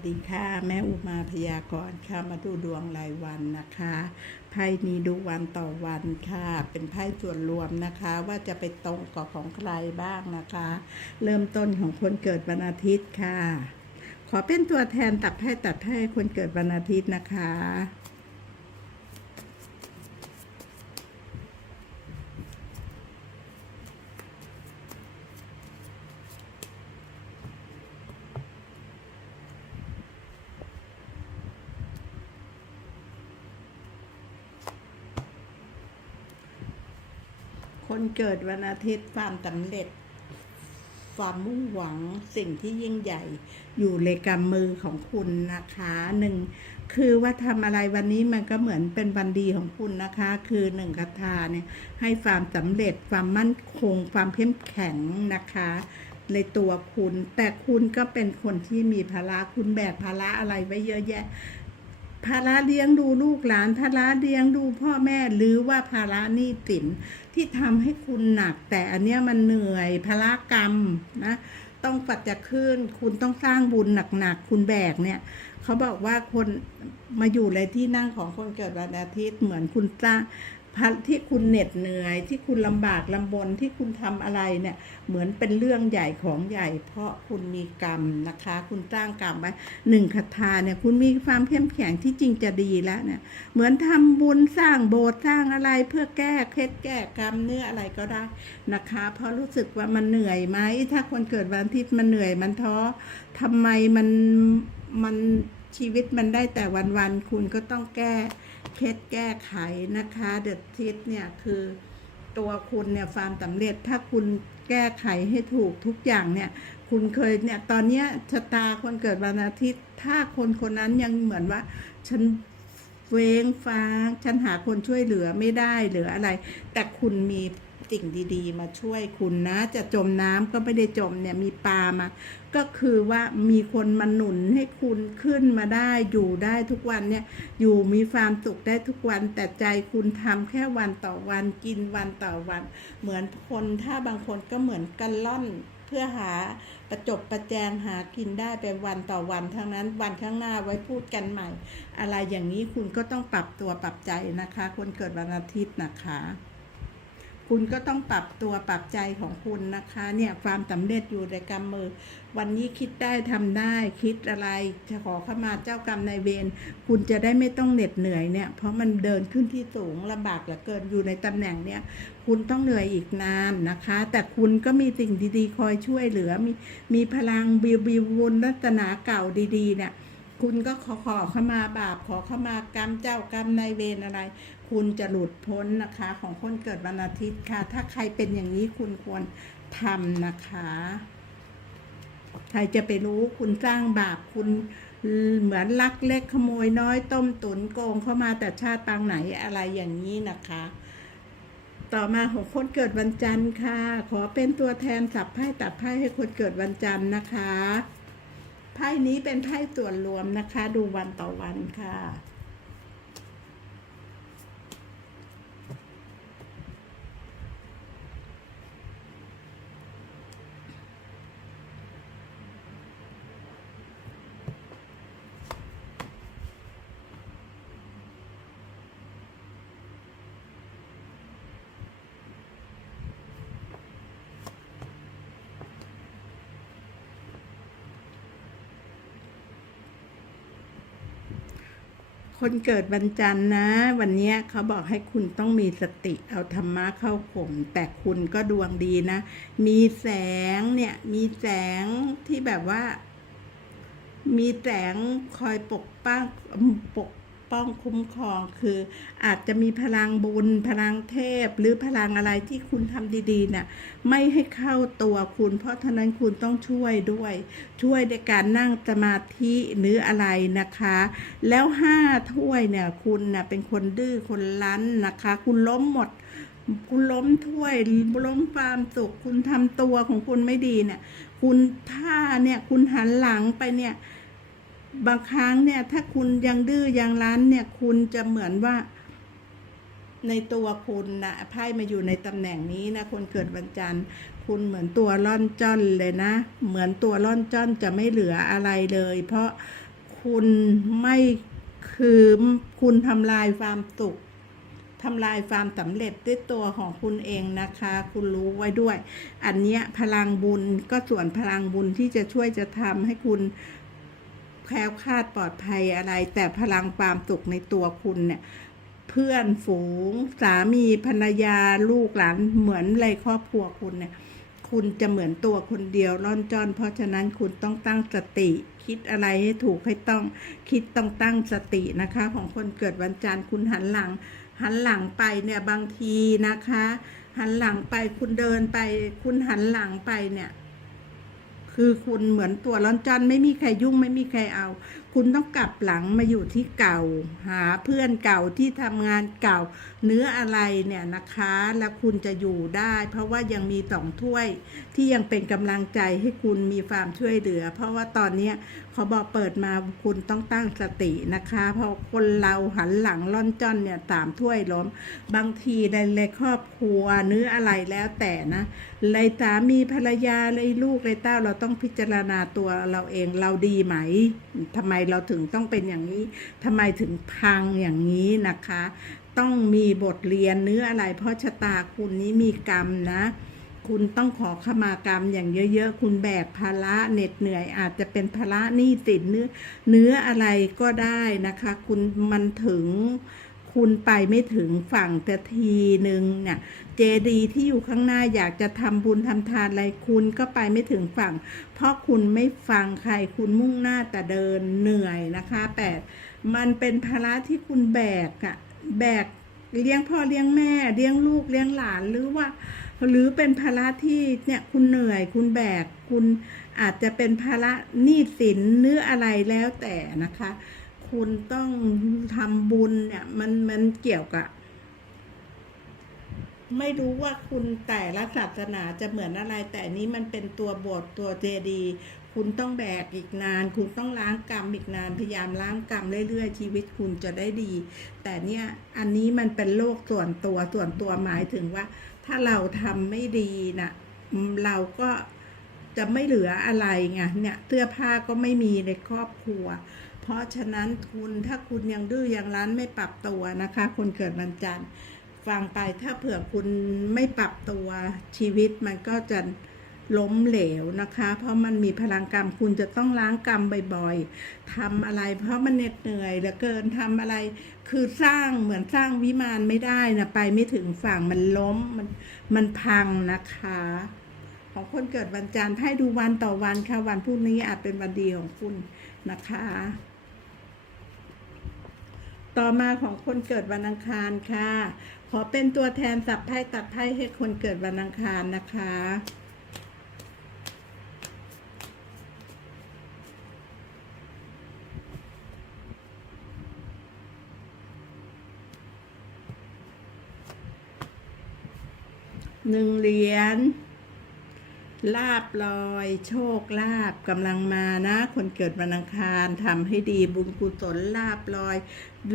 สวัสดีค่ะ แม่อุมาพยากรณ์ค่ะมาดูดวงรายวันนะคะไพ่นี้ดูวันต่อวันค่ะ เป็นไพ่ส่วนรวมนะคะ ว่าจะไปตรงกับของใครบ้างนะคะ เริ่มต้นของคนเกิดวันอาทิตย์ค่ะ ขอเป็นตัวแทนตัดไพ่ตัดไพ่คนเกิดวันอาทิตย์นะคะ เกิดวันอาทิตย์ความสำเร็จ ความมุ่งหวังสิ่งที่ยิ่งใหญ่ อยู่ในกำมือของคุณนะคะหนึ่งคือว่าทำอะไรวันนี้มันก็เหมือนเป็นวันดีของคุณนะคะ คือหนึ่งคาถาเนี่ยให้ความสำเร็จความมั่นคง ความเข้มแข็งนะคะในตัวคุณ แต่คุณก็เป็นคนที่มีภาระคุณแบกภาระอะไรไว้เยอะแยะ ภาระเลี้ยงดูลูกหลานภาระเลี้ยงดูพ่อแม่หรือว่าภาระหนี้สินที่ทำให้คุณหนัก แต่อันเนี้ยมันเหนื่อยภาระกรรมนะต้องปัจจะขึ้น คุณต้องสร้างบุญหนักๆคุณแบกเนี่ยเขาบอกว่าคนมาอยู่ในที่นั่งของคนเกิดวันอาทิตย์เหมือนคุณสร้าง ที่คุณเหน็ดเหนื่อย ที่คุณลำบากลำบนที่คุณทำอะไรเนี่ย เหมือนเป็นเรื่องใหญ่ของใหญ่ เพราะคุณมีกรรมนะคะ คุณสร้างกรรมไว้หนึ่งคาถาเนี่ย คุณมีความเข้มแข็งที่จริงจะดีแล้วเนี่ย เหมือนทำบุญสร้างโบสถ์สร้างอะไรเพื่อแก้เคล็ดแก้กรรมเนื้ออะไรก็ได้นะคะ เพราะรู้สึกว่ามันเหนื่อยไหมถ้าคนเกิดวันทิตย์มันเหนื่อยมันท้อทำไมมันมันชีวิตมันได้แต่วันๆคุณก็ต้องแก้ เคล็ดแก้ไขนะคะเดอะทิศเนี่ยคือตัวคุณเนี่ยความสำเร็จถ้าคุณแก้ไขให้ถูกทุกอย่างเนี่ย คุณเคยเนี่ยตอนเนี้ยชะตาคนเกิดวันอาทิตย์ ถ้าคนคนนั้นยังเหมือนว่า ฉันเวงฟ้างฉันหาคนช่วยเหลือไม่ได้หรืออะไร แต่คุณมี สิ่งดีๆ มาช่วยคุณนะ จะจมน้ำก็ไม่ได้จมเนี่ยมีปลามา ก็คือว่ามีคนมาหนุนให้คุณขึ้นมาได้อยู่ได้ทุกวันเนี่ยอยู่มีความสุขได้ทุกวันแต่ใจคุณทำแค่วันต่อวันกินวันต่อวัน เหมือนคนถ้าบางคนก็เหมือนกันล่อนเพื่อหาประจบประแจงหากินได้ไปวันต่อวันทั้งนั้นวันข้างหน้าไว้พูดกันใหม่ อะไรอย่างนี้คุณก็ต้องปรับตัวปรับใจนะคะ คนเกิดวันอาทิตย์นะคะ คุณก็ต้องปรับตัวปรับใจของคุณนะคะ เนี่ยความสำเร็จอยู่ในกำมือ วันนี้คิดได้ทำได้คิดอะไรจะขอเข้ามาเจ้ากรรมนายเวรคุณจะได้ไม่ต้องเหน็ดเหนื่อยเนี่ย เพราะมันเดินขึ้นที่สูงลำบากเหลือเกินอยู่ในตำแหน่งเนี่ย คุณต้องเหนื่อยอีกนานนะคะ แต่คุณก็มีสิ่งดีๆ คอยช่วยเหลือ มีมีพลังบิวบิวบุญรัตนาเก่าดีๆ เนี่ยคุณก็ขอขอเข้ามาบาปขอเข้ามากรรมเจ้ากรรมนายเวรอะไร คุณจะหลุดพ้นนะคะ ของคนเกิดวันอาทิตย์ค่ะ ถ้าใครเป็นอย่างนี้คุณควรทำนะคะ ใครจะไปรู้คุณสร้างบาปคุณเหมือนลักเล็กขโมยน้อยต้มตุนโกงเข้ามาแต่ชาติปางไหนอะไรอย่างนี้นะคะ ต่อมาของคนเกิดวันจันทร์ค่ะ ขอเป็นตัวแทนสับไพ่ตัดไพ่ให้คนเกิดวันจันทร์นะคะไพ่นี้เป็นไพ่ส่วนรวมนะคะ ดูวันต่อวันค่ะ คนเกิดวันจันทร์นะ วันนี้เขาบอกให้คุณต้องมีสติเอาธรรมะเข้าข่มแต่คุณก็ดวงดีนะ มีแสงเนี่ยมีแสงที่แบบว่า มีแสงคอยปกป้องปก ป้องคุ้มครองคือ อาจจะมีพลังบุญ พลังเทพ หรือพลังอะไรที่คุณทำดีๆเนี่ยไม่ให้เข้าตัวคุณ เพราะฉะนั้นคุณต้องช่วยด้วย ช่วยในการนั่งสมาธิหรืออะไรนะคะ แล้วห้าถ้วยเนี่ยคุณน่ะเป็นคนดื้อคนรั้นนะคะ คุณล้มหมดคุณล้มถ้วยล้มความสุขคุณทำตัวของคุณไม่ดีเนี่ย คุณถ้าเนี่ยคุณหันหลังไปเนี่ย บางครั้งเนี่ย ถ้าคุณยังดื้อยังรั้นเนี่ย คุณจะเหมือนว่า ในตัวคุณนะไพ่มาอยู่ในตำแหน่งนี้นะคนเกิดวันจันทร์ คุณเหมือนตัวร่อนจ้อนเลยนะ เหมือนตัวร่อนจ้อนจะไม่เหลืออะไรเลย เพราะคุณไม่คือคุณทำลายความสุขทำลายความสำเร็จด้วยตัวของคุณเองนะคะ คุณรู้ไว้ด้วย อันเนี้ยพลังบุญก็ส่วนพลังบุญที่จะช่วยจะทำให้คุณ แคล้วคลาดปลอดภัยอะไร แต่พลังความสุขในตัวคุณเนี่ยเพื่อนฝูงสามีภรรยาลูกหลานเหมือนในครอบครัวคุณเนี่ยคุณจะเหมือนตัวคนเดียวร่อนจอน เพราะฉะนั้นคุณต้องตั้งสติ คิดอะไรให้ถูกให้ต้องคิดต้องตั้งสตินะคะ ของคนเกิดวันจันทร์คุณหันหลัง หันหลังไปเนี่ยบางทีนะคะ หันหลังไปคุณเดินไป คุณหันหลังไปเนี่ย คือคุณเหมือนตัวร้อนจันไม่มีใครยุ่งไม่มีใครเอา คุณต้องกลับหลังมาอยู่ที่เก่า หาเพื่อนเก่าที่ทำงานเก่า เนื้ออะไรเนี่ยนะคะ แล้วคุณจะอยู่ได้ เพราะว่ายังมีสองถ้วย ที่ยังเป็นกำลังใจให้คุณมีความช่วยเหลือ เพราะว่าตอนนี้เขาบอกเปิดมาคุณต้องตั้งสตินะคะ เพราะคนเราหันหลังล่อนจ้อนเนี่ยตามถ้วยล้ม บางทีในในครอบครัวเนื้ออะไรแล้วแต่นะเลยสามีภรรยาเลยลูกเลยเต้าเราต้องพิจารณาตัวเราเองเราดีไหมทำไมเราถึงต้องเป็นอย่างนี้ทำไมถึงพังอย่างนี้นะคะ ต้องมีบทเรียนเนื้ออะไร เพราะชะตาคุณนี้มีกรรมนะ คุณต้องขอขมากรรมอย่างเยอะๆ คุณแบกภาระเหน็ดเหนื่อย อาจจะเป็นภาระหนี้สินเนื้อเนื้ออะไรก็ได้นะคะ คุณมันถึง คุณไปไม่ถึงฝั่งแต่ทีหนึ่งเนี่ยเจดีย์ที่อยู่ข้างหน้าอยากจะทำบุญทำทานอะไรคุณก็ไปไม่ถึงฝั่ง เพราะคุณไม่ฟังใครคุณมุ่งหน้าแต่เดินเหนื่อยนะคะแปดมันเป็นภาระที่คุณแบกอะแบกเลี้ยงพ่อเลี้ยงแม่เลี้ยงลูกเลี้ยงหลานหรือว่า หรือเป็นภาระที่เนี่ยคุณเหนื่อย คุณแบกคุณอาจจะเป็นภาระหนี้สินเนื้ออะไรแล้วแต่นะคะ คุณต้องทำบุญเนี่ย มันมันเกี่ยวกับ ไม่รู้ว่าคุณแต่ละศาสนาจะเหมือนอะไร แต่นี้มันเป็นตัวบทตัวเจดีคุณต้องแบกอีกนาน คุณต้องล้างกรรมอีกนาน พยายามล้างกรรมเรื่อยๆ ชีวิตคุณจะได้ดี แต่เนี่ยอันนี้มันเป็นโลกส่วนตัวส่วนตัวหมายถึงว่า ถ้าเราทำไม่ดีนะอืมเราก็จะไม่เหลืออะไรไงเนี่ยเสื้อผ้าก็ไม่มีในครอบครัว เพราะฉะนั้นคุณถ้าคุณยังดื้อยังรั้นไม่ปรับตัวนะคะ คนเกิดวันจันทร์ฟังไปถ้าเผื่อคุณไม่ปรับตัวชีวิตมันก็จะล้มเหลวนะคะ เพราะมันมีพลังกรรมคุณจะต้องล้างกรรมบ่อยๆทำอะไร เพราะมันเหน็ดเหนื่อยเหลือเกินทำอะไร คือสร้างเหมือนสร้างวิมานไม่ได้นะไปไม่ถึงฝั่งมันล้มมันมันพังนะคะ ของคนเกิดวันจันทร์ให้ดูวันต่อวันค่ะวันพรุ่งนี้อาจเป็นวันดีของคุณนะคะ ต่อมาของคนเกิดวันอังคารค่ะ ขอเป็นตัวแทนสับไพ่ตัดไพ่ให้คนเกิดวันอังคารนะคะ หนึ่งเหรียญ ลาบลอย โชคลาบกำลังมานะ คนเกิดวันอังคารทำให้ดีบุญกุศลลาบลอย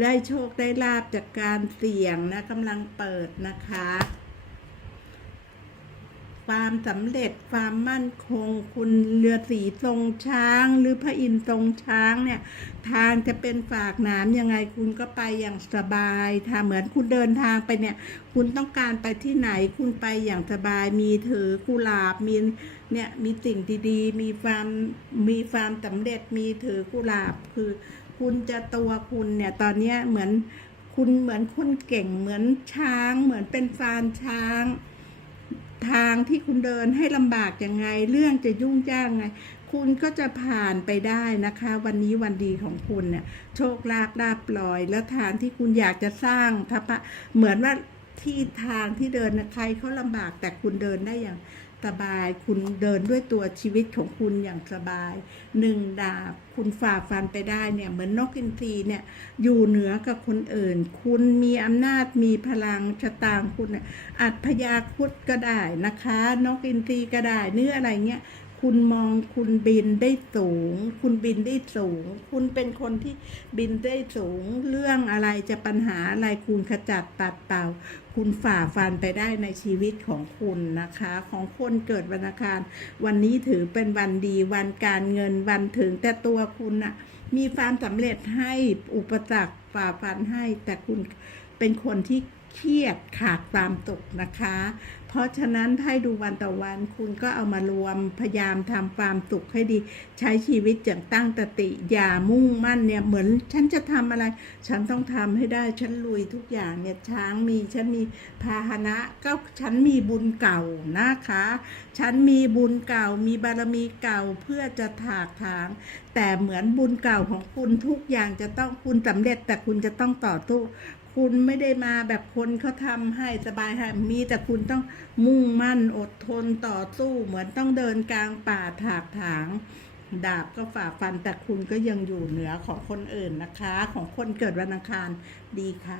ได้โชคได้ลาบจากการเสี่ยงนะกำลังเปิดนะคะ ความสำเร็จความมั่นคง คุณเรือสีทรงช้าง หรือพระอินทร์ทรงช้างเนี่ย ทางจะเป็นฝากหน้ำยังไงคุณก็ไปอย่างสบายถ้าเหมือนคุณเดินทางไปเนี่ย คุณต้องการไปที่ไหนคุณไปอย่างสบายมีถือกุหลาบมีเนี่ยมีสิ่งดีๆ มีความมีความสำเร็จมีถือกุหลาบคือ คุณจะตัวคุณเนี่ยตอนนี้เหมือนคุณเหมือนคนเก่งเหมือนช้าง เหมือนเป็นฟานช้าง ทางที่คุณเดินให้ลำบากยังไง เรื่องจะยุ่งยากไง คุณก็จะผ่านไปได้นะคะ วันนี้วันดีของคุณเนี่ยโชคลาภลาบลอย แล้วทางที่คุณอยากจะสร้างทัพะเหมือนว่าที่ทางที่เดินนะใครเขาลำบากแต่คุณเดินได้อย่าง สบาย คุณเดินด้วยตัวชีวิตของคุณอย่างสบายหนึ่งดาบคุณฝ่าฟันไปได้เนี่ยเหมือนนกอินทรีเนี่ยอยู่เหนือกับคนอื่น คุณมีอำนาจมีพลังชะตางคุณเนี่ยอัจพยาคุดก็ได้นะคะ นกอินทรีก็ได้เนื้ออะไรเงี้ย คุณมองคุณบินได้สูง คุณบินได้สูง คุณเป็นคนที่บินได้สูง เรื่องอะไรจะปัญหาอะไรคุณขจัดปัดเป่า คุณฝ่าฟันไปได้ในชีวิตของคุณนะคะ ของคนเกิดวันอังคาร วันนี้ถือเป็นวันดีวันการเงินวันถึงแต่ตัวคุณน่ะมีความสำเร็จให้อุปสรรคฝ่าฟันให้แต่คุณเป็นคนที่เครียดขาดความสุขนะคะ ราะฉะนั้นให้ดูวันต่อวันคุณก็เอามารวมพยายามทำความสุขให้ดี ใช้ชีวิตอย่างตั้งตติอย่ามุ่งมั่นเนี่ยเหมือนฉันจะทำอะไร ฉันต้องทำให้ได้ฉันลุยทุกอย่างเนี่ยช้างมีฉันมีพาหนะก็ฉันมีบุญเก่านะคะ ฉันมีบุญเก่ามีบารมีเก่าเพื่อจะถากถาง แต่เหมือนบุญเก่าของคุณทุกอย่างจะต้องคุณสำเร็จแต่คุณจะต้องต่อสู้ คุณไม่ได้มาแบบคนเขาทำให้สบายให้มีแต่คุณต้องมุ่งมั่นอดทนต่อสู้เหมือนต้องเดินกลางป่าถากถาง ดาบก็ฝ่าฟันแต่คุณก็ยังอยู่เหนือของคนอื่นนะคะ ของคนเกิดวันอังคารดีค่ะ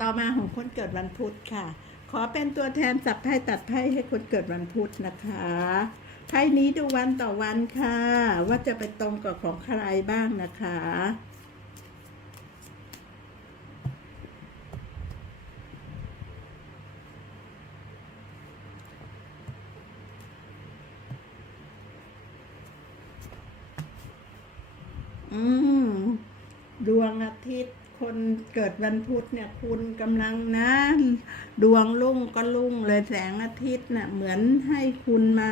ต่อมาของคนเกิดวันพุธค่ะ ขอเป็นตัวแทนสับไพ่ตัดไพ่ให้คนเกิดวันพุธนะคะไพ่นี้ดูวันต่อวันค่ะ ว่าจะไปตรงกับของใครบ้างนะคะ อืม ดวงอาทิตย์คนเกิดวันพุธเนี่ยคุณกำลังนะ ดวงรุ่งก็รุ่งเลยแสงอาทิตย์เนี่ยเหมือนให้คุณมา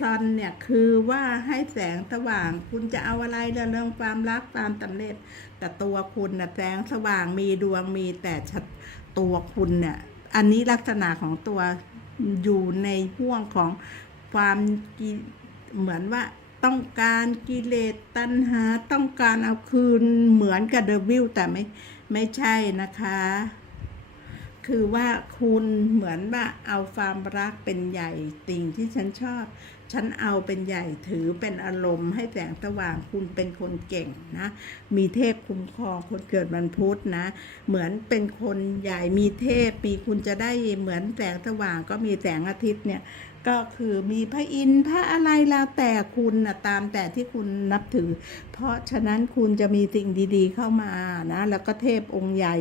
ซันเนี่ยคือว่าให้แสงสว่าง คุณจะเอาอะไรเรื่องความรักความสำเร็จ แต่ตัวคุณน่ะแสงสว่างมีดวงมีแต่ตัวคุณเนี่ยอันนี้ลักษณะของตัวอยู่ในห่วงของความเหมือนว่า ต้องการกิเลสตัณหาต้องการเอาคืนเหมือนกับเดวิลแต่ไม่ไม่ใช่นะคะ คือว่าคุณเหมือนว่าเอาความรักเป็นใหญ่สิ่งที่ฉันชอบ ฉันเอาเป็นใหญ่ถือเป็นอารมณ์ให้แสงสว่างคุณเป็นคนเก่งนะ มีเทพคุ้มครองคนเกิดวันพุธนะ เหมือนเป็นคนใหญ่มีเทพมีคุณจะได้เหมือนแสงสว่างก็มีแสงอาทิตย์เนี่ย ก็คือมีพระอินทร์พระอะไรแล้วแต่คุณนะตามแต่ที่คุณนับถือ เพราะฉะนั้นคุณจะมีสิ่งดีๆเข้ามานะ แล้วก็เทพองค์ใหญ่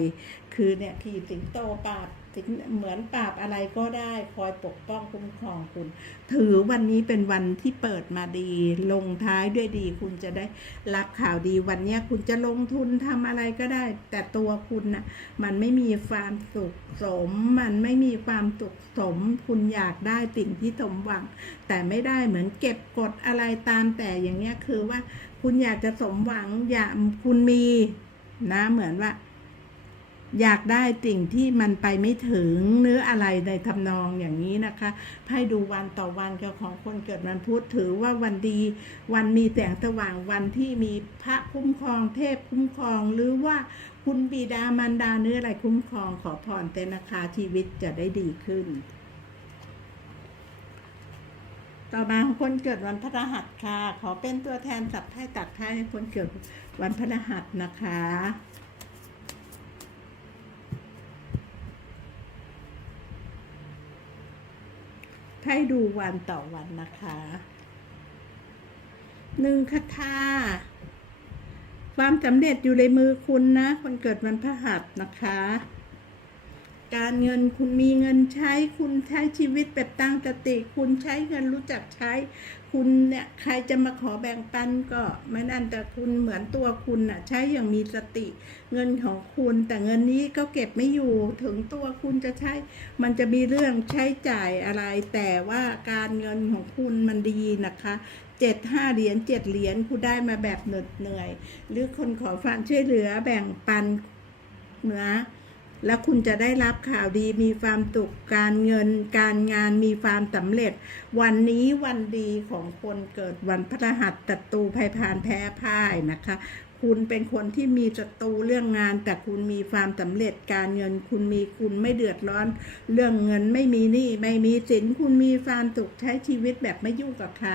คือเนี่ยขี่สิงโตปราบ สิงเหมือนปราบอะไรก็ได้คอยปกป้องคุ้มครองคุณ ถือวันนี้เป็นวันที่เปิดมาดี ลงท้ายด้วยดี คุณจะได้รับข่าวดีวันนี้คุณจะลงทุนทำอะไรก็ได้ แต่ตัวคุณน่ะมันไม่มีความสุขสม มันไม่มีความสุขสม คุณอยากได้สิ่งที่สมหวัง แต่ไม่ได้เหมือนเก็บกดอะไรตามแต่อย่างเงี้ยคือว่า คุณอยากจะสมหวังอยากคุณมีนะเหมือนว่า อยากได้สิ่งที่มันไปไม่ถึงเนื้ออะไรในทำนองอย่างนี้นะคะให้ดูวันต่อวันกับของคนเกิดวันพุธถือว่าวันดี วันมีแสงสว่างวันที่มีพระคุ้มครองเทพคุ้มครองหรือว่าคุณบิดามารดาเนื้ออะไรคุ้มครองขอพรแต่นะคะชีวิตจะได้ดีขึ้น ต่อมาคนเกิดวันพฤหัสค่ะ ขอเป็นตัวแทนสับไพ่ตัดไพ่คนเกิดวันพฤหัสนะคะ ให้ดูวันต่อวันนะคะหนึ่งคาถาความสำเร็จอยู่ในมือคุณนะคนเกิดวันพฤหัสนะคะ การเงิน คุณมีเงินใช้ คุณใช้ชีวิตแบบตั้งสติ คุณใช้เงินรู้จักใช้ คุณเนี่ยใครจะมาขอแบ่งปันก็ไม่นั่นแต่คุณเหมือนตัวคุณน่ะใช้อย่างมีสติ เงินของคุณแต่เงินนี้ก็เก็บไม่อยู่ถึงตัวคุณจะใช้ มันจะมีเรื่องใช้จ่ายอะไร แต่ว่าการเงินของคุณมันดีนะคะเจ็ดห้าเหรียญเจ็ดเหรียญคุณได้มาแบบเหน็ดเหนื่อย หรือคนขอความช่วยเหลือแบ่งปันนะ แล้วคุณจะได้รับข่าวดีมีความสุขการเงิน การงานมีความสำเร็จ วันนี้วันดีของคนเกิดวันพฤหัสศัตูภัยพานแพ้พ่ายนะคะคุณเป็นคนที่มีศัตรูเรื่องงาน แต่คุณมีความสำเร็จการเงิน คุณมีคุณไม่เดือดร้อน เรื่องเงินไม่มีหนี้ไม่มีสิน คุณมีความสุขใช้ชีวิตแบบไม่ยุ่งกับใคร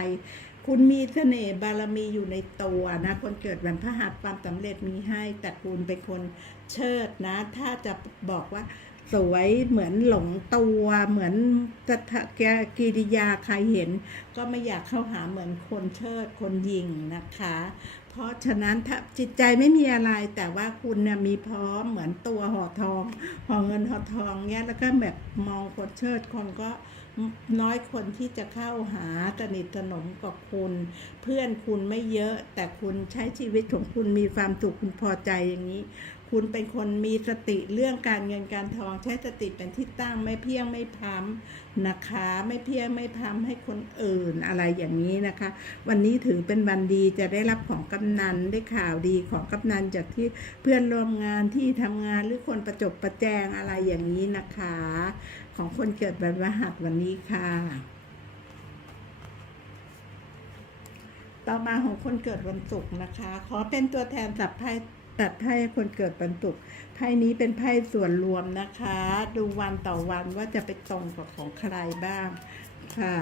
คุณมีเสน่ห์บารมีอยู่ในตัวนะ คนเกิดวันพฤหัสความสำเร็จมีให้ แต่คุณเป็นคนเชิดนะ ถ้าจะบอกว่าสวยเหมือนหลงตัวเหมือนจะกิริยาใครเห็น ก็ไม่อยากเข้าหาเหมือนคนเชิดคนยิงนะคะ เพราะฉะนั้นถ้าจิตใจไม่มีอะไรแต่ว่าคุณเนี่ยมีพร้อมเหมือนตัวห่อทองห่อเงินห่อทองเนี้ยแล้วก็แบบมองคนเชิดคนก็ น้อยคนที่จะเข้าหาสนิทสนมกับคุณ เพื่อนคุณไม่เยอะแต่คุณใช้ชีวิตของคุณมีความสุขคุณพอใจอย่างนี้ คุณเป็นคนมีสติเรื่องการเงินการทองใช้สติเป็นที่ตั้งไม่เพียงไม่พ้ำนะคะ ไม่เพียงไม่พ้ำให้คนอื่นอะไรอย่างนี้นะคะ วันนี้ถือเป็นวันดีจะได้รับของกำนันได้ข่าวดีของกำนันจากที่เพื่อนร่วมงานที่ทำงานหรือคนประจบประแจงอะไรอย่างนี้นะคะ ของคนเกิดวันพฤหัสวันนี้ค่ะ ต่อมาของคนเกิดวันศุกร์นะคะ ขอเป็นตัวแทนจับไพ่ตัดไพ่คนเกิดวันศุกร์ไพ่นี้เป็นไพ่ส่วนรวมนะคะ ดูวันต่อวันว่าจะไปตรงกับของใครบ้างค่ะ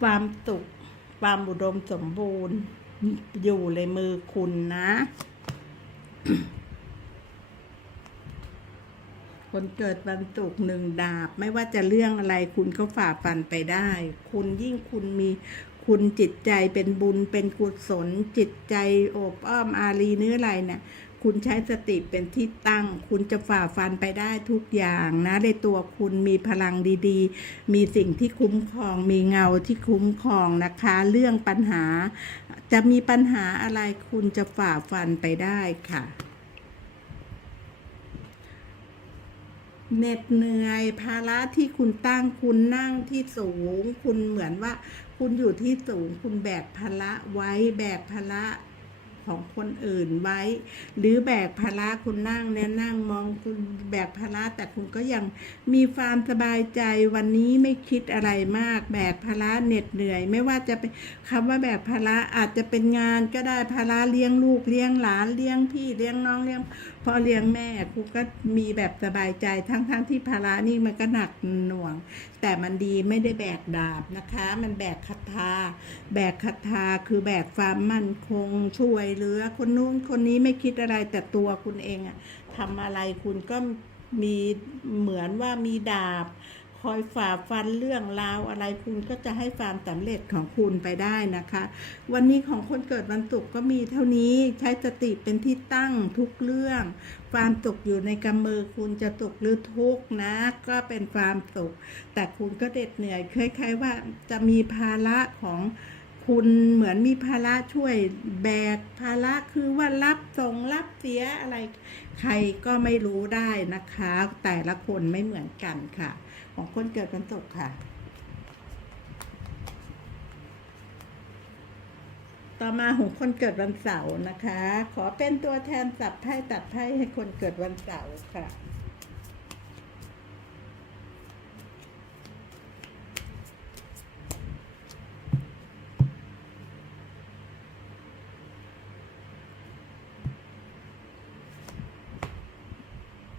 ความสุขความอุดมสมบูรณ์ อยู่ในมือคุณนะ คนเกิดวันศุกร์หนึ่งดาบ ไม่ว่าจะเรื่องอะไรคุณก็ฝ่าฟันไปได้ คุณยิ่งคุณมีคุณจิตใจเป็นบุญเป็นกุศลจิตใจโอบอ้อมอารีเนื้ออะไรเนี่ย คุณใช้สติเป็นที่ตั้ง คุณจะฝ่าฟันไปได้ทุกอย่างนะ ในตัวคุณมีพลังดีๆ มีสิ่งที่คุ้มครอง มีเงาที่คุ้มครองนะคะ เรื่องปัญหา จะมีปัญหาอะไรคุณจะฝ่าฟันไปได้ค่ะเหน็ดเหนื่อยภาระที่คุณตั้งคุณนั่งที่สูง คุณเหมือนว่า คุณอยู่ที่สูง คุณแบกภาระไว้แบกภาระ ของคนอื่นไว้ หรือแบกภาระคุณนั่งเนี่ยนั่งมองคุณแบกภาระแต่คุณก็ยังมีความสบายใจวันนี้ไม่คิดอะไรมาก แบกภาระเหน็ดเหนื่อย ไม่ว่าจะเป็นคำว่าแบกภาระอาจจะเป็นงานก็ได้ภาระเลี้ยงลูกเลี้ยงหลานเลี้ยงพี่เลี้ยงน้องเลี้ยง พ่อเลี้ยงแม่กูก็มีแบบสบายใจทั้งๆทที่ภาระนี่มันก็หนักหน่วง แต่มันดีไม่ได้แบกดาบนะคะ มันแบกคาถาแบกคาถาคือแบกความมั่นคงช่วยเหลือคนนู้นคนนี้ไม่คิดอะไรแต่ตัวคุณเองอะทำอะไรคุณก็มีเหมือนว่ามีดาบ อยฝ่าฟันเรื่องราวอะไรคุณก็จะให้ความสำเร็จของคุณไปได้นะคะ วันนี้ของคนเกิดวันศุกร์ก็มีเท่านี้ใช้สติเป็นที่ตั้งทุกเรื่อง ความสุขอยู่ในกำมือคุณจะสุขหรือทุกข์นะ ก็เป็นความสุข แต่คุณก็เด็ดเหนื่อยคล้ายๆว่าจะมีภาระของคุณเหมือนมีภาระช่วยแบกภาระคือว่ารับส่งรับเสียอะไร ใครก็ไม่รู้ได้นะคะ แต่ละคนไม่เหมือนกันค่ะ ของคนเกิดวันศุกร์ค่ะ ต่อมาของคนเกิดวันเสาร์นะคะ ขอเป็นตัวแทนจับไพ่ตัดไพ่ให้คนเกิดวันเสาร์ค่ะ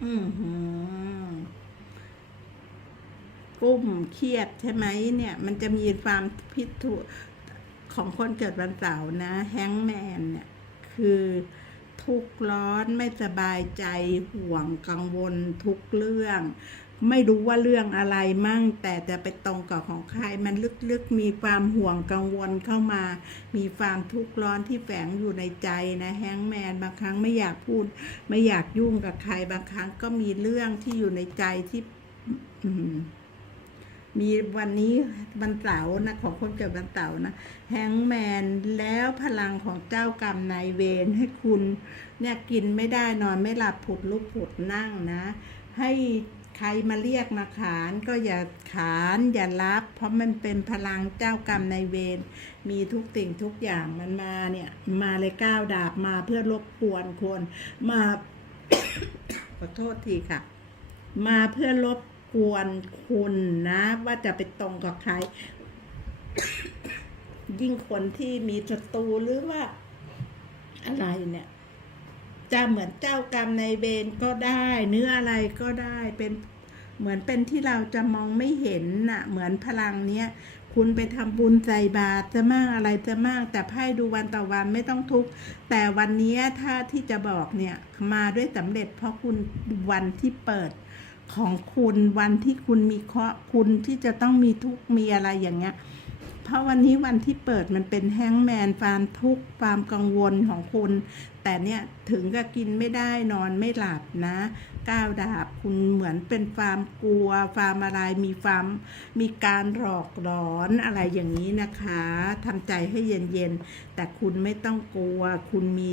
อือหือ กุ้มเครียดใช่ไหมเนี่ย มันจะมีความพิษทุของคนเกิดวันเสาร์นะ แฮงแมนเนี่ย คือทุกข์ร้อนไม่สบายใจห่วงกังวลทุกเรื่อง ไม่รู้ว่าเรื่องอะไรมั่ง แต่จะไปตรงกับของใคร มันลึกๆมีความห่วงกังวลเข้ามา มีความทุกข์ร้อนที่แฝงอยู่ในใจนะแฮงแมนบางครั้งไม่อยากพูด ไม่อยากยุ่งกับใครบางครั้งก็มีเรื่องที่อยู่ในใจที่ อื มีวันนี้วันเสาร์นะของคนเกิดวันเสาร์นะแฮงแมนแล้วพลังของเจ้ากรรมนายเวรให้คุณเนี่ยกินไม่ได้นอนไม่หลับผุดลุกผุดนั่งนะ ให้ใครมาเรียกมาขานก็อย่าขานอย่ารับ เพราะมันเป็นพลังเจ้ากรรมนายเวรมีทุกสิ่งทุกอย่างมันมาเนี่ยมาเลยก้าวดาบมาเพื่อรบกวนคนมาขอโทษทีค่ะ มาเพื่อรบ กวนคุณนะ ว่าจะไปตรงกับใคร ยิ่งคนที่มีศัตรูหรือว่าอะไรเนี่ย จะเหมือนเจ้ากรรมในเวรก็ได้ เนื้ออะไรก็ได้เป็นเหมือนเป็นที่เราจะมองไม่เห็นน่ะ เหมือนพลังเนี้ยคุณไปทำบุญใส่บาตรจะมากอะไรจะมาก แต่ไพ่ดูวันต่อวันไม่ต้องทุกข์แต่วันนี้ถ้าที่จะบอกเนี่ยมาด้วยสำเร็จเพราะคุณวันที่เปิด ของคุณวันที่คุณมีเคราะห์คุณที่จะต้องมีทุกข์มีอะไรอย่างเงี้ย เพราะวันนี้วันที่เปิดมันเป็นแฮงแมนความทุกข์ความกังวลของคุณ แต่เนี่ยถึงกับกินไม่ได้นอนไม่หลับนะก้าวดาบคุณเหมือนเป็นความกลัวความอะไรมีความมีการหลอกหลอนอะไรอย่างนี้นะคะทำใจให้เย็นๆแต่คุณไม่ต้องกลัว คุณมี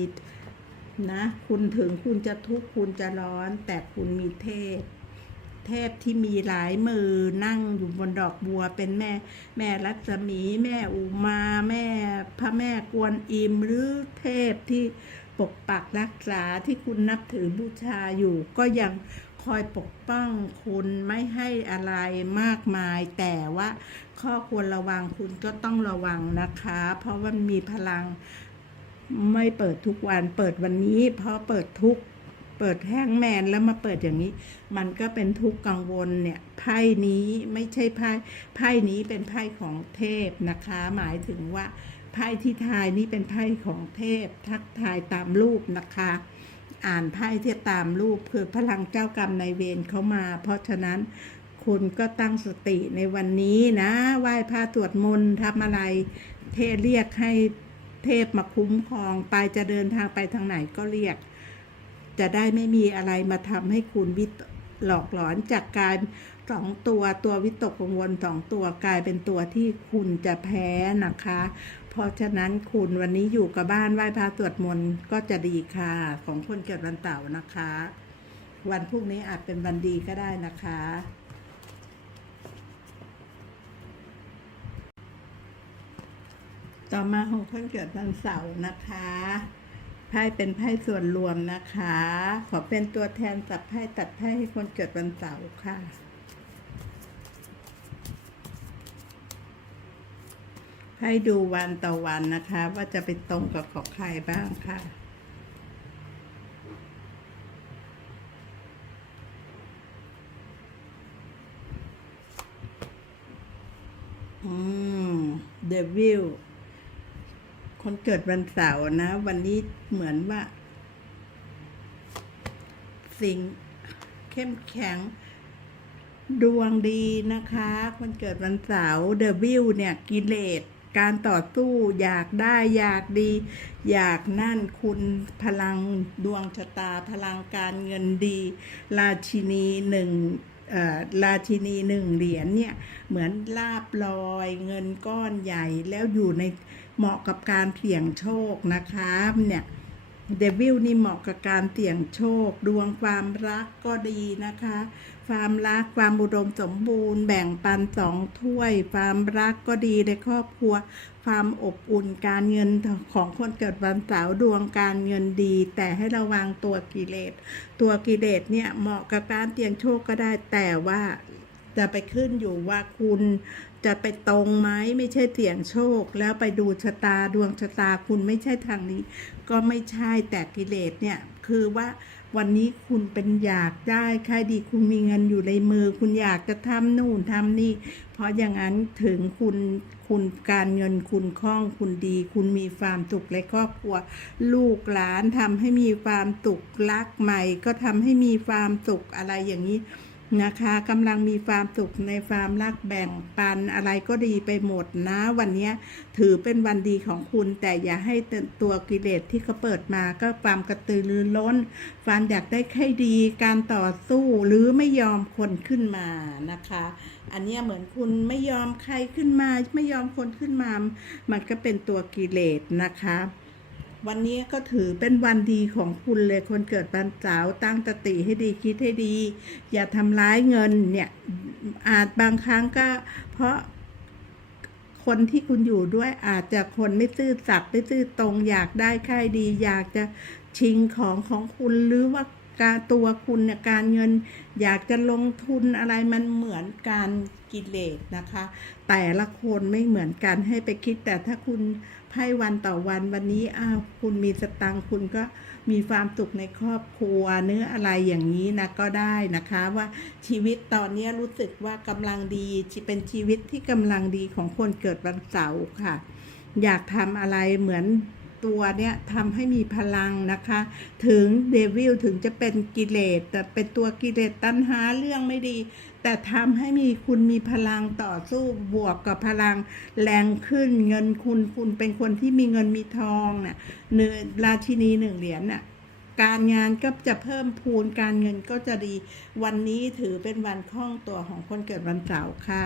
นะ คุณถึงคุณจะทุกข์คุณจะร้อน แต่คุณมีเทพ เทพที่มีหลายมือนั่งอยู่บนดอกบัวเป็นแม่ แม่รัศมี แม่อุมาแม่พระแม่กวนอิมหรือเทพที่ปกปักรักษาที่คุณนับถือบูชาอยู่ก็ยังคอยปกป้องคุณไม่ให้อะไรมากมาย แต่ว่าข้อควรระวังคุณก็ต้องระวังนะคะ เพราะว่ามันมีพลังไม่เปิดทุกวันเปิดวันนี้ เพราะเปิดทุก เปิดแห้งแมนแล้วมาเปิดอย่างนี้ มันก็เป็นทุกข์กังวลเนี่ยไพ่นี้ไม่ใช่ไพ่ไพ่นี้เป็นไพ่ของเทพนะคะ หมายถึงว่าไพ่ที่ทายนี่เป็นไพ่ของเทพ ทักทายตามรูปนะคะ อ่านไพ่ที่ตามรูปคือพลังเจ้ากรรมในเวรเขามา เพราะฉะนั้นคุณก็ตั้งสติในวันนี้นะไหว้พระสวดมนต์ทำอะไร เทพเรียกให้เทพมาคุ้มครองไปจะเดินทางไปทางไหนก็เรียก จะได้ไม่มีอะไรมาทำให้คุณวิตหลอกหลอนจากการสองตัวตัววิตกกังวลสองตัวกลายเป็นตัวที่คุณจะแพ้นะคะ เพราะฉะนั้นคุณวันนี้อยู่กับบ้านไหว้พระสวดมนต์ก็จะดีค่ะ ของคนเกิดวันเสาร์นะคะ วันพรุ่งนี้อาจเป็นวันดีก็ได้นะคะ ต่อมาของคนเกิดวันเสาร์นะคะ ไพ่เป็นไพ่ส่วนรวมนะคะ ขอเป็นตัวแทนจับไพ่ตัดไพ่ให้คนเกิดวันเสาร์ค่ะให้ดูวันต่อวันนะคะ ว่าจะไปตรงกับของใครบ้างค่ะอืมเดวิล คนเกิดวันเสาร์นะ วันนี้เหมือนว่า สิ่งเข้มแข็ง ดวงดีนะคะ คนเกิดวันเสาร์เดวิลเนี่ยกิเลสการต่อสู้อยากได้อยากดี อยากนั่นคุณพลังดวงชะตาพลังการเงินดี ราชินีหนึ่งเออราชินีหนึ่งเหรียญเนี่ยเหมือนลาบลอยเงินก้อนใหญ่แล้วอยู่ใน เหมาะกับการเสี่ยงโชคนะคะเนี่ยเดวิลนี่เหมาะกับการเสี่ยงโชค ดวงความรักก็ดีนะคะ ความรักความอุดมสมบูรณ์ แบ่งปันสองถ้วย ความรักก็ดีในครอบครัว ความอบอุ่นการเงินของคนเกิดวันเสาร์ดวงการเงินดี แต่ให้ระวังตัวกิเลส ตัวกิเลสเนี่ยเหมาะกับการเสี่ยงโชคก็ได้แต่ว่าจะไปขึ้นอยู่ว่าคุณ จะไปตรงไหมไม่ใช่เสี่ยงโชค แล้วไปดูชะตาดวงชะตาคุณไม่ใช่ทางนี้ ก็ไม่ใช่แต่กิเลสเนี่ย คือว่าวันนี้คุณเป็นอยากได้ใครดีคุณมีเงินอยู่ในมือ คุณอยากจะทำนู่นทำนี่ เพราะอย่างนั้นถึงคุณคุณการเงินคุณคล่องคุณดี คุณมีความสุขในครอบครัว ลูกหลานทำให้มีความสุขรักใหม่ ก็ทำให้มีความสุขอะไรอย่างนี้ นะคะกำลังมีความสุขในความรักแบ่งปันอะไรก็ดีไปหมดนะ วันนี้ถือเป็นวันดีของคุณ แต่อย่าให้ตัวกิเลสที่เขาเปิดมาก็ความกระตือรือร้น ความอยากได้แค่ดีการต่อสู้หรือไม่ยอมคนขึ้นมานะคะ อันนี้เหมือนคุณไม่ยอมใครขึ้นมา ไม่ยอมคนขึ้นมา มันก็เป็นตัวกิเลสนะคะ วันนี้ก็ถือเป็นวันดีของคุณเลยคนเกิดวันเสาร์ตั้งสติให้ดีคิดให้ดี อย่าทำร้ายเงินเนี่ยอาจบางครั้งก็เพราะคนที่คุณอยู่ด้วยอาจจะคนไม่ซื่อสัตย์ไม่ซื่อตรงอยากได้ค่ายดี อยากจะชิงของของคุณหรือว่าการตัวคุณเนี่ยการเงิน อยากจะลงทุนอะไรมันเหมือนการกิเลสนะคะ แต่ละคนไม่เหมือนกันให้ไปคิดแต่ถ้าคุณ ไพ่วันต่อวันวันนี้อ้าวคุณมีสตังค์คุณก็มีความสุขในครอบครัวเนื้ออะไรอย่างนี้นะก็ได้นะคะว่าชีวิตตอนนี้รู้สึกว่ากำลังดีเป็นชีวิตที่กำลังดีของคนเกิดวันเสาร์ค่ะ อยากทำอะไรเหมือน ตัวเนี่ยทำให้มีพลังนะคะ ถึงเดวิลถึงจะเป็นกิเลสแต่เป็นตัวกิเลสตัณหาเรื่องไม่ดี แต่ทำให้มีคุณมีพลังต่อสู้บวกกับพลังแรงขึ้นเงินคุณคุณเป็นคนที่มีเงินมีทองน่ะเนื้อราชินีหนึ่งเหรียญน่ะการงานก็จะเพิ่มพูนการเงินก็จะดี วันนี้ถือเป็นวันคล่องตัวของคนเกิดวันเสาร์ค่ะ